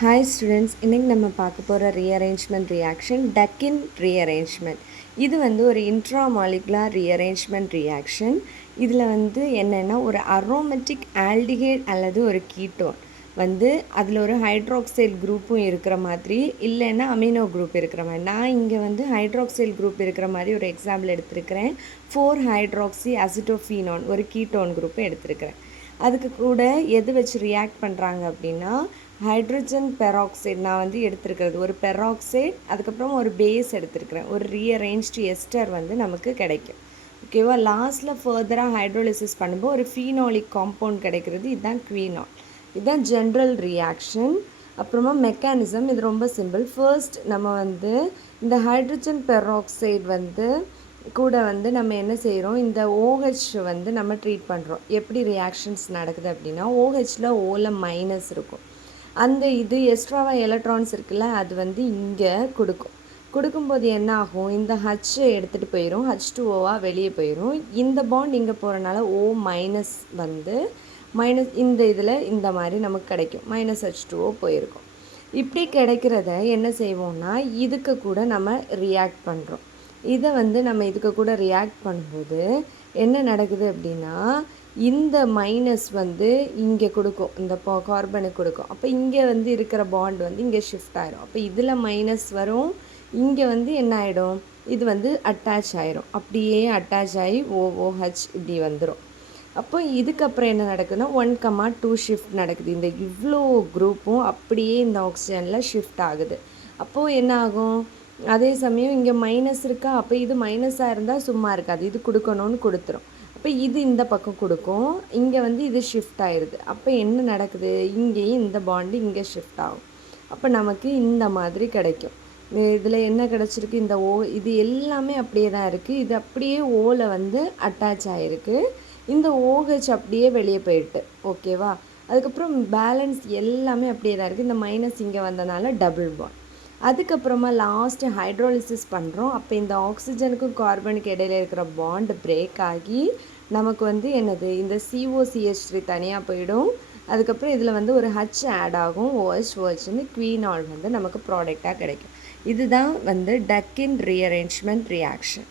Hi students, இன்னைக்கு நம்ம பார்க்க போகிற ரீஅரேஞ்ச்மெண்ட் ரியாக்ஷன் டக்கின் ரீஅரேஞ்ச்மெண்ட். இது வந்து ஒரு இன்ட்ராமாலிகுலர் ரீஅரேஞ்ச்மெண்ட் ரியாக்ஷன். இதில் வந்து என்னென்னா ஒரு அரோமேட்டிக் ஆல்டிஹைட் அல்லது ஒரு கீட்டோன் வந்து அதில் ஒரு ஹைட்ராக்சைல் குரூப்பும் இருக்கிற மாதிரி இல்லைன்னா அமினோ குரூப் இருக்கிற மாதிரி. நான் இங்கே வந்து ஹைட்ராக்சைல் குரூப் இருக்கிற மாதிரி ஒரு எக்ஸாம்பிள் எடுத்திருக்கிறேன். 4 ஹைட்ராக்சி அசிட்டோஃபீனான் ஒரு கீட்டோன் குரூப்பை எடுத்திருக்கிறேன். அதுக்கு கூட எது வச்சு ரியாக்ட் பண்ணுறாங்க அப்படின்னா ஹைட்ரஜன் பெராக்சைடு நான் வந்து எடுத்துருக்கிறது ஒரு பெராக்சைடு, அதுக்கப்புறம் ஒரு பேஸ் எடுத்துருக்கிறேன். ஒரு ரீஅரேஞ்ச்டு எஸ்டர் வந்து நமக்கு கிடைக்கும். ஓகேவா? லாஸ்ட்டில் ஃபர்தராக ஹைட்ரோலிசிஸ் பண்ணும்போது ஒரு ஃபீனாலிக் காம்பவுண்ட் கிடைக்கிறது. இதுதான் குவீனால். இதுதான் ஜென்ரல் ரியாக்ஷன். அப்புறமா மெக்கானிசம் இது ரொம்ப சிம்பிள். ஃபர்ஸ்ட் நம்ம வந்து இந்த ஹைட்ரஜன் பெராக்சைடு வந்து கூட வந்து நம்ம என்ன செய்கிறோம், இந்த OH வந்து நம்ம ட்ரீட் பண்ணுறோம். எப்படி ரியாக்ஷன்ஸ் நடக்குது அப்படின்னா OHல ஓல மைனஸ் இருக்கும். அந்த இது எக்ஸ்ட்ராவா எலக்ட்ரான்ஸ் இருக்குல்ல, அது வந்து இங்கே கொடுக்கும்போது என்ன ஆகும், இந்த ஹச்சை எடுத்துகிட்டு போயிடும், H2Oவாக வெளியே போயிடும். இந்த பாண்ட் இங்கே போகிறனால O மைனஸ் வந்து மைனஸ் இந்த இதில் இந்த மாதிரி நமக்கு கிடைக்கும். -H2O போயிருக்கும். இப்படி கிடைக்கிறத என்ன செய்வோம்னா இதுக்கு கூட நம்ம ரியாக்ட் பண்ணுறோம். இதை வந்து நம்ம இதுக்கு கூட ரியாக்ட் பண்ணும்போது என்ன நடக்குது அப்படின்னா இந்த மைனஸ் வந்து இங்கே கொடுக்கும், இந்த கார்பனுக்கு கொடுக்கும். அப்போ இங்கே வந்து இருக்கிற பாண்ட் வந்து இங்கே ஷிஃப்ட் ஆகிடும். அப்போ இதில் மைனஸ் வரும், இங்கே வந்து என்ன ஆகிடும், இது வந்து அட்டாச் ஆகிரும். அப்படியே அட்டாச் ஆகி OOH இப்படி வந்துடும். அப்போ இதுக்கப்புறம் என்ன நடக்குதுன்னா 1,2 ஷிஃப்ட் நடக்குது. இந்த இவ்வளோ குரூப்பும் அப்படியே இந்த ஆக்சிஜனில் ஷிஃப்ட் ஆகுது. அப்போது என்ன ஆகும், அதே சமயம் இங்கே மைனஸ் இருக்கா, அப்போ இது மைனஸாக இருந்தால் சும்மா இருக்காது, இது கொடுக்கணும்னு கொடுத்துரும். அப்போ இது இந்த பக்கம் கொடுக்கும், இங்கே வந்து இது ஷிஃப்ட் ஆயிடுது. அப்போ என்ன நடக்குது, இங்கேயும் இந்த பாண்டு இங்கே ஷிஃப்ட் ஆகும். அப்போ நமக்கு இந்த மாதிரி கிடைக்கும். இதில் என்ன கிடச்சிருக்கு, இந்த இது எல்லாமே அப்படியே தான் இருக்குது. இது அப்படியே ஓவில் வந்து அட்டாச் ஆகிருக்கு. இந்த OH அப்படியே வெளியே போயிட்டு. ஓகேவா? அதுக்கப்புறம் பேலன்ஸ் எல்லாமே அப்படியே தான் இருக்குது. இந்த மைனஸ் இங்கே வந்தனால டபுள் பாண்ட். அதுக்கப்புறமா லாஸ்ட்டு ஹைட்ரோலிசிஸ் பண்ணுறோம். அப்போ இந்த ஆக்சிஜனுக்கும் கார்பனுக்கு இடையில இருக்கிற பாண்ட் பிரேக் ஆகி நமக்கு வந்து என்னது, இந்த COCH3 தனியாக போயிடும். அதுக்கப்புறம் இதில் வந்து ஒரு H ஆட் ஆகும், OH வந்து குவீனால் வந்து நமக்கு ப்ராடக்டாக கிடைக்கும். இதுதான் வந்து டக்கின் ரீஅரேஞ்ச்மெண்ட் ரியாக்ஷன்.